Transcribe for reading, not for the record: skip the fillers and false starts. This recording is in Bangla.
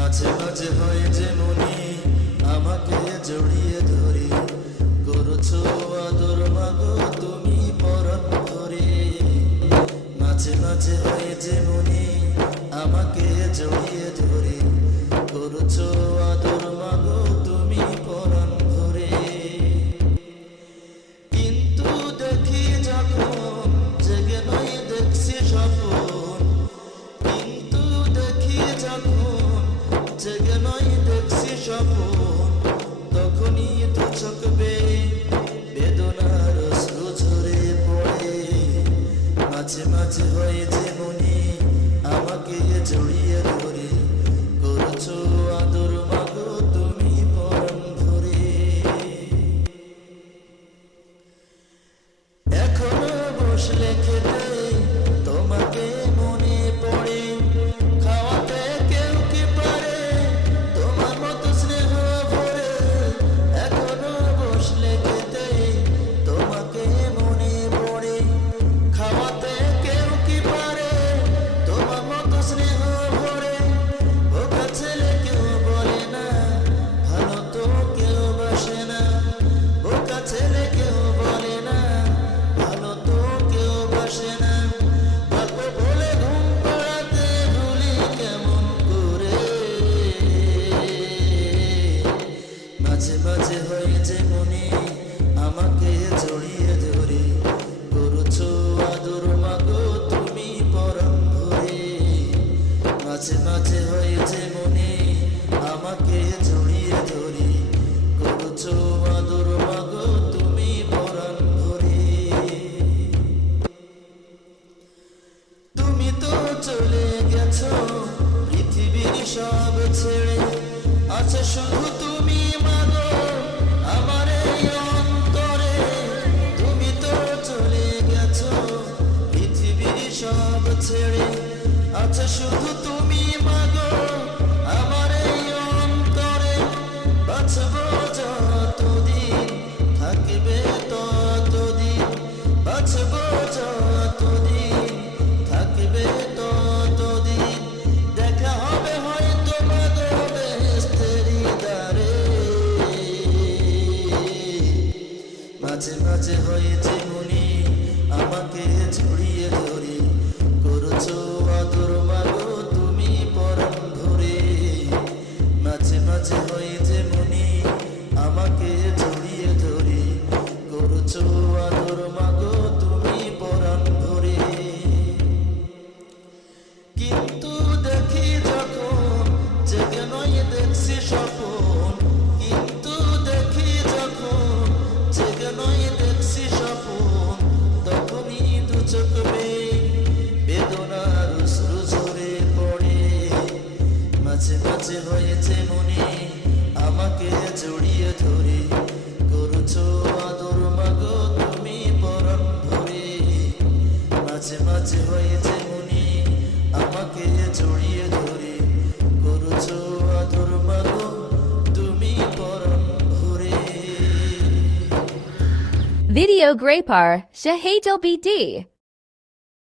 মাঝে মাঝে হয় যে মনে আমাকে জড়িয়ে ধরে করছো আদর মাগো তুমি পরাণ ধরে। মাঝে মাঝে হয় যে মনে আমাকে জড়িয়ে ধরে করছো আদর মাগো তুমি পরাণ ধরে। কিন্তু দেখি যখন জেগে নয় দেখছি স্বপ্ন, কিন্তু দেখি যখন জেগে নয় দেখছি স্বপ্ন, তখনই তো চোখ বেয়ে বেদনার অশ্রু ঝরে পড়ে। মাঝে মাঝে হয় যে মনে আমাকে জড়িয়ে ধরে করছো আদর মাগো তুমি পরাণ ধরে। এখনো বসলে খেতে তোমাকে মনে পড়ে, খাওয়াতে কেউ কি পারে তোমার মতো স্নেহ ভরে। এখনো বসলে খেতে তোমাকে মনে পড়ে, খাওয়াতে কেউ কি পারে তোমার মতো স্নেহ ভরে। বোকা ছেলে কেউ বলে না ভালো তো কেউ বাসে না, বোকা ছেলে কেউ বলে না ভালো তো কেউ বাসে না। গল্প বলে ঘুম পাড়াতে ভুলি কেমন করে। মাঝে মাঝে হয় যে মনে আমাকে জড়িয়ে ধরে করছো আদর মাগো তুমি পরাণ ধরে। মাঝে মাঝে হয় যে মনে আমাকে জড়িয়ে ধরে করছো আদর মাগো তুমি পরাণ ধরে। তুমি তো চলে গেছো পৃথিবীর সব ছেড়ে, আছে শুধু তুমি মাগো আমার এই অন্তরে। তুমি তো চলে গেছো পৃথিবীর সব ছেড়ে, আছে শুধু তুমি মাগো আমার এই অন্তরে। বাঁচবো যতদিন থাকবে ততদিন, বাঁচবো যতদিন থাকবে ততদিন। দেখা হবে হয়তো মাগো বেহেশতেরি দ্বারে। মাঝে মাঝে হয় যে মনে আমাকে জড়িয়ে ধরে করছো আদর মাগো তুমি পরাণ ধরে। মাঝে মাঝে হয় যে মনে আমাকে জড়িয়ে ধরে করছো আদর মাগো তুমি পরাণ ধরে। কিন্তু দেখি যখন জেগে নয় দেখছি স্বপ্ন, কিন্তু দেখি যখন জেগে নয় দেখছি স্বপ্ন, তখনই দু চোখ বেয়ে বেদনার অশ্রু ঝরে পড়ে। মাঝে মাঝে হয়েছে মনে আমাকে জড়িয়ে ধরে করছো আদর মাগো তুমি পরাণ ধরে। মাঝে মাঝে হয়েছে মনে আমাকে জড়িয়ে ধরে করছো আদর মাগো তুমি পরাণ ধরে। Video Grapar, Shahid BD.